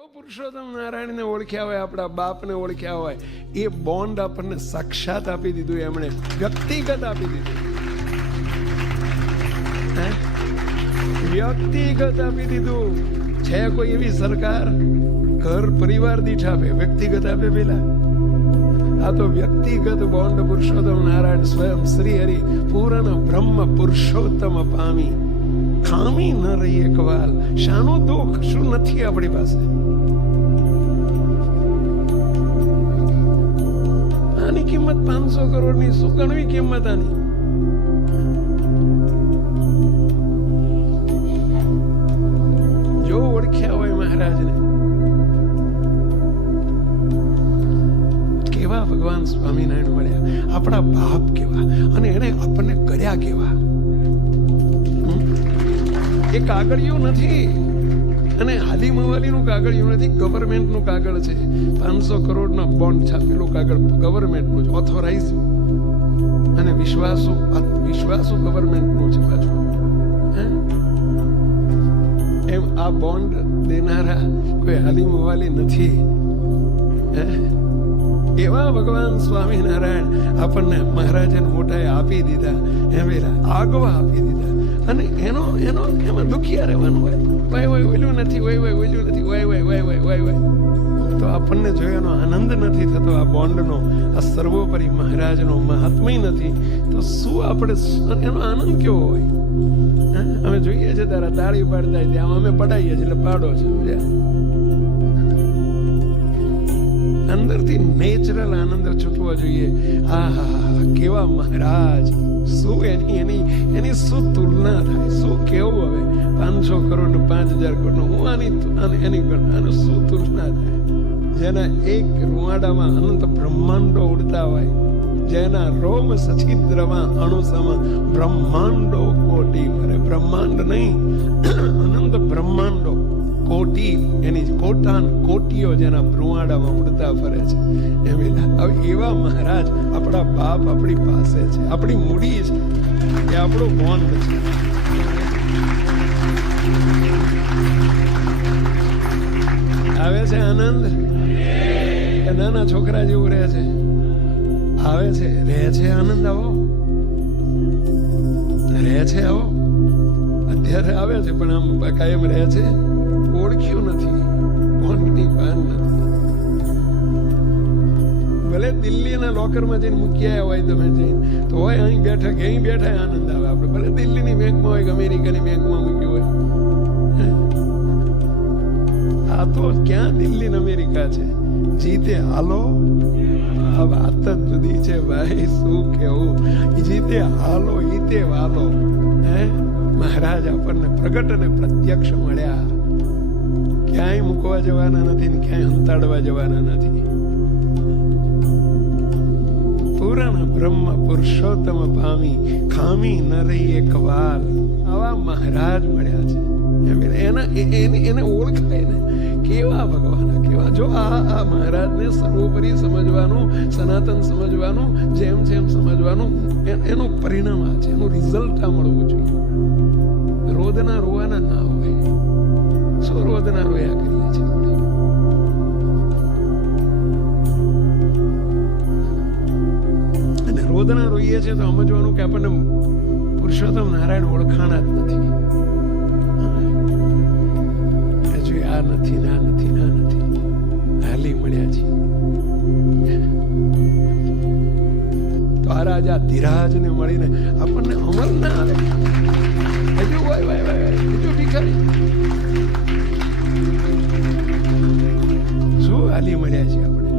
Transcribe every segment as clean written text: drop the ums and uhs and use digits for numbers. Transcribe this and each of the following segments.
પુરુષોત્તમ નારાયણને ઓળખ્યા હોય, આપણા બાપને ઓળખ્યા હોય, એ બોન્ડ આપણને સાક્ષાત આપી દીધું, એમણે વ્યક્તિગત આપી દીધું, વ્યક્તિગત આપી દીધું. છે કોઈ એવી સરકાર ઘર પરિવાર દીઠ આપે, વ્યક્તિગત આપે? પેલા આ તો વ્યક્તિગત બોન્ડ પુરુષોત્તમ નારાયણ સ્વયં શ્રી હરિ પૂર્ણ બ્રહ્મ પુરુષોત્તમ પામી, ખામી ન રહી એકવાલ. શાનું દુઃખ, શું નથી આપણી પાસે? આની કિંમત 500 કરોડની, શું ગણવી કિંમત આની? જો ઓળખ્યા હોય મહારાજને, કેવા ભગવાન સ્વામિનારાયણ મળ્યા, આપણા બાપ કેવા, અને એને આપણને કર્યા કેવા. એ કાગળિયું નથી, અને હાલી મવાલીનું કાગળિયું નથી, ગવર્મેન્ટનું કાગળ છે. 500 કરોડનો બોન્ડ છાપેલું કાગળ ગવર્મેન્ટનું છે, ઓથોરાઇઝ, અને વિશ્વાસુ ગવર્મેન્ટનું છે પાછું. એમ આ બોન્ડ દેનારા કોઈ હાલી મવાલી નથી. એવા ભગવાન સ્વામિનારાયણ આપણને મહારાજને મોટાએ આપી દીધા, આગવા આપી દીધા. અને એમાં દુખિયા રહેવાનું હોય, વાય ઓલું નથી, ઓલું નથી, વાય. તો આપણને જો એનો આનંદ નથી થતો, આ બોન્ડનો, આ સર્વોપરી મહારાજનો મહાત્મય નથી, તો શું આપણે એનો આનંદ કેવો હોય? અમે જોઈએ છે તારા તાળી પાડતા ત્યાં અમે પડાઈએ છીએ, એટલે પાડો છે, અંદરથી નેચરલ આનંદ છૂટવો જોઈએ. આહા, કેવા મહારાજ, શું એની શું તુલના થાય? શું કેવું? હવે 500 કરોડ 5000 કરોડ, હું એની આનું શું તુલના થાય? જેના એક રૂવાડામાં અનંત બ્રહ્માંડો ઉડતા હોય, જેના રોમ સછિદ્રમાં અણુસમ બ્રહ્માંડો કોટી ફરે. બ્રહ્માંડ નહીં, અનંત બ્રહ્માંડો કોટી, એની કોટાન કોટીઓ જેના રૂવાડામાં ઉડતા ફરે છે. હવે એવા મહારાજ આપણા બાપ આપણી પાસે છે, આપણી મૂડી છે, એ આપણો બોન્ડ છે. આવે છે આનંદ કે નાના છોકરા જેવું રહે છે? આવે છે, રહે છે આનંદ. આવો રહે છે, આવો અત્યારે આવે છે, પણ આમ કાયમ રહે છે. ઓળખ્યું નથી, બોન્ડની ભાન નથી. ભલે દિલ્હીના લોકરમાં જઈને મૂકી આવ્યા હોય તમે જઈને, તો હોય અહીં બેઠા કે અહીં બેઠા આનંદ આવે. આપણે ભલે દિલ્હીની બેંકમાં હોય કે અમેરિકાની બેંકમાં મૂક્યું હોય, આ તો ક્યાં દિલ્હી ને અમેરિકા છે? જીતે હાલો, આ વાત જ જુદી છે ભાઈ, શું કેવું? જીતે હાલો, ઈતે વાલો. મહારાજ આપણને પ્રગટ અને પ્રત્યક્ષ મળ્યા. ક્યાંય મૂકવા જવાના નથી ને ક્યાંય હંતાડવા જવાના નથી. પૂર્ણ બ્રહ્મ પુરુષોત્તમ પામી, ખામી ન રહી એક વાર. આવા મહારાજ મળ્યા છે. એને ઓળખાય ને, કેવા ભગવાન, કેવા. જો આ મહારાજને સર્વોપરી સમજવાનું, સનાતન સમજવાનું, જેમ સમજવાનું, એનું પરિણામ આ છે, એનું રિઝલ્ટ આ મળવું જોઈએ. રોદના રોવાના ના હોય. શું રોદના રોયા કરીએ છીએ? અને રોદના રોઈએ છીએ તો સમજવાનું કે આપણને પુરુષોત્તમ નારાયણ ઓળખાણા જ નથી. આ નથી, ના નથી, ના નથી, હાલી મળ્યા છે. તો આ રાજા ધીરાજને મળીને આપણને અમલ ના આવે. હજુ હજુ ભિખારી શું હાલી મળ્યા છે આપણે?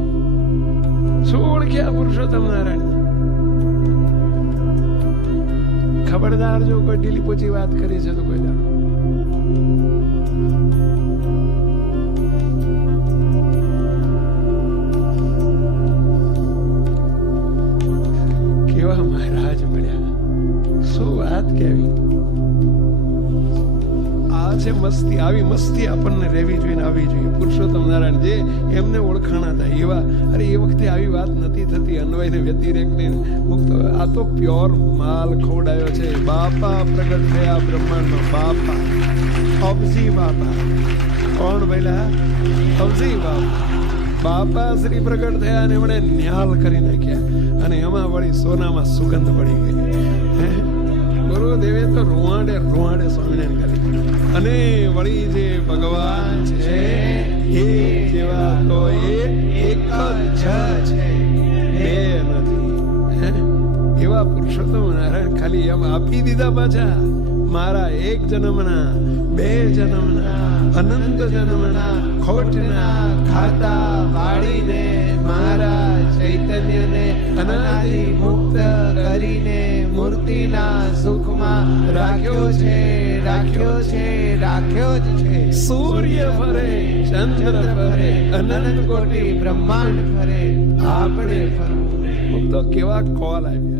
શું ઓળખ્યા પુરુષોત્તમ નારાયણ? ખબરદાર, જો કોઈ ઢીલી પોચી વાત કરી છે તો કોઈ દાડો મહારાજ મળ્યા. શું વાત કેવી! આ છે મસ્તી. આવી મસ્તી આપણને રહેવી જોઈએ, આવી જોઈએ. પુરુષોત્તમ નારાયણ જે એમને ઓળખાણા હતા એવા. અરે એ વખતે આવી વાત નથી થતી, અન્વય ને વ્યતિરેક ને મુક્ત. આ તો પ્યોર માલ ખોડાયો છે. બાપા પ્રગટ થયા બ્રહ્માંડમાં. બાપા અબજી બાપા. કોણ બોલ્યા? અવજી બાપા શ્રી પ્રગટ થયા અને એમણે ન્યાલ કરી નાખ્યા અને એમાં વળી સોનામાં સુગંધ પડી ગઈ. ગુરુદેવે તો રૂવાડે રૂવાડે સ્વામિનારાયણ કરી અને વળી જે ભગવાન છે એ જેવા તો એક જ છે, બે નથી. એવા પુરુષોત્તમ નારાયણ ખાલી એમ આપી દીધા પાછા, મારા એક જન્મના, બે જન્મના, અનંત જન્મના ખોટના ખાતા વાળીને મારા ચૈતન્યને અનાદિ મુક્ત કરીને મૂર્તિના સુખમાં રાખ્યો છે, રાખ્યો છે, રાખ્યો જ છે. સૂર્ય ફરે, ચંદ્ર ફરે, અનંત કોટી બ્રહ્માંડ ફરે, આપણે ફરવું. તો કેવા કોલ આવ્યા.